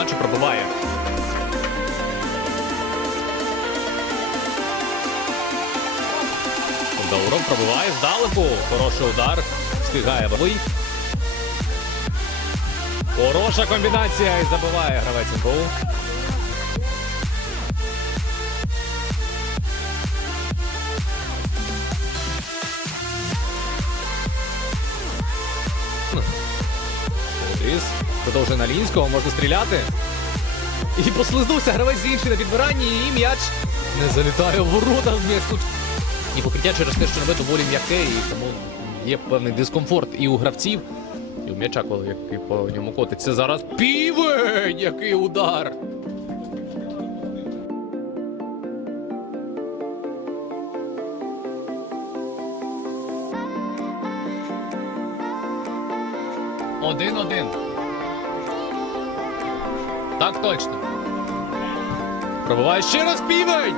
матчу пробиває. Дауров пробиває здалеку. Хороший удар. Встигає Бабий. Хороша комбінація і забиває гравець НПУ. Тріс продовжує на Лінського, можна стріляти. І послизнувся гравець з інший на підбиранні, і м'яч не залітає в ворота. М'яч тут. І покриття через те, що небе доволі м'яке, і тому є певний дискомфорт і у гравців, і у м'яча, який по ньому котиться зараз. Півень! Який удар! Один-один. Так точно. Пробиває ще раз півень!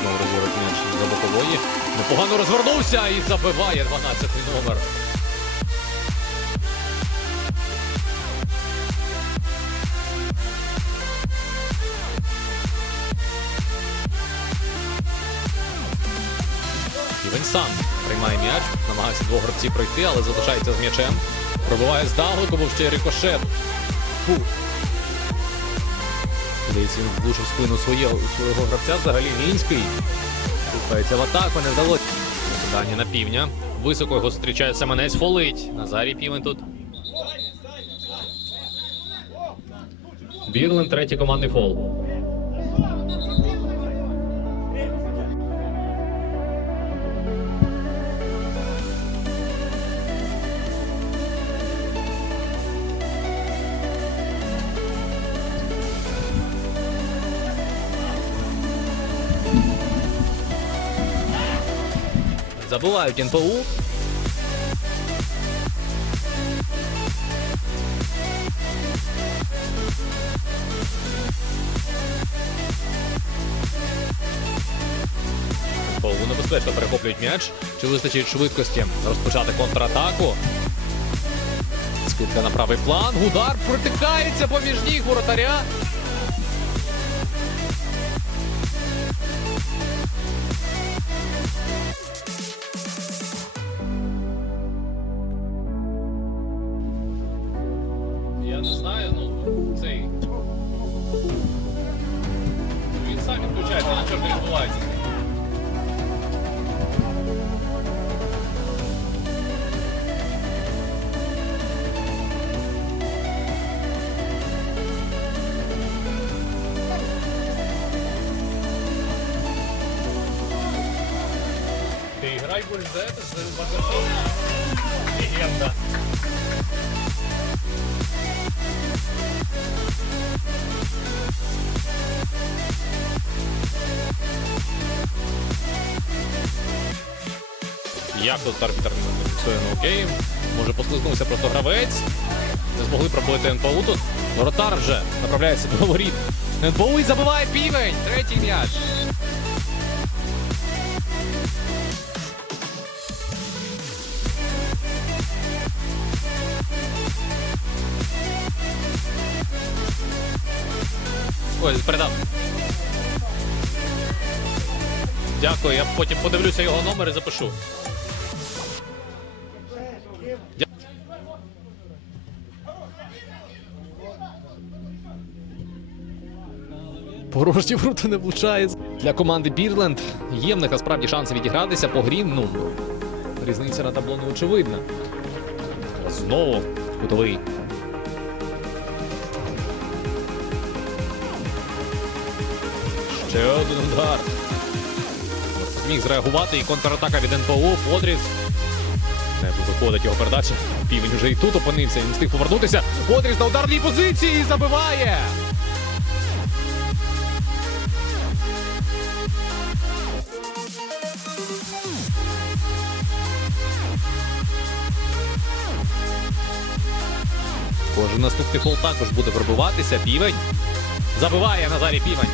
Знову. Непогано розвернувся і забиває 12-й номер. Івен сам приймає м'яч, намагається двох гравців пройти, але залишається з м'ячем. Пробиває здалеку, був ще рикошет. Фу. Здається, він влучив спину своє, свого гравця. Взагалі Лінський. Рухається в атаку, не вдалося. Дані на півня. Високо його зустрічає Семенець, фолить. Назарій Півень тут. Бірлен, третій командний фол. Забувають НПУ. НПУ небезпечно перехоплюють м'яч. Чи вистачить швидкості розпочати контратаку? Скидка на правий план. Удар протикається поміж ніг воротаря. Цей. Він сам відключається, нічого не відбувається. Ти грай гользе, з Багатон. Легенда. Як тут арбітр не фіксує на окей. Може послизнувся просто гравець. Не змогли пробити НПУ тут. Воротар вже направляється до воріт. НПУ і забиває півень. Третій м'яч. Ой, передав. Дякую, я потім подивлюся його номер і запишу. Порожні ворота не влучає. Для команди Бірленд є в них насправді шанси відігратися по грі. Ну, різниця на табло не очевидна. Знову кутовий. Ще один удар. Зміг зреагувати і контратака від НПУ. Подріс. Не виходить його передача. Півень вже і тут опинився. Він встиг повернутися. Подріс на ударній позиції і забиває. Кожен наступний фол також буде пробиватися. Півень. Забиває Назарій Півень.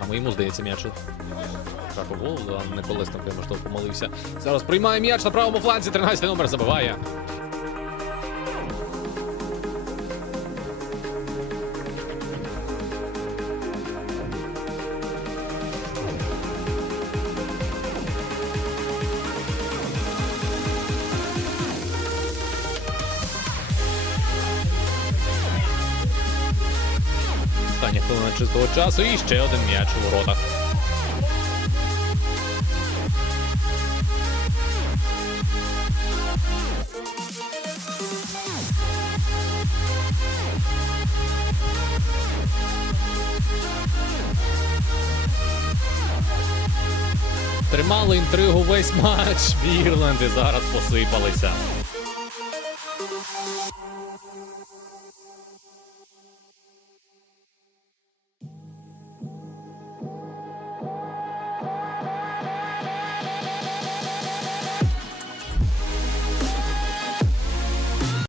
А моєму здається м'яч. Так, гол, а не колесник, я можливо помилився. Зараз приймає м'яч на правому фланзі, 13 номер забиває. Чистого часу і ще один м'яч у воротах. Тримали інтригу весь матч. Бірленди зараз посипалися.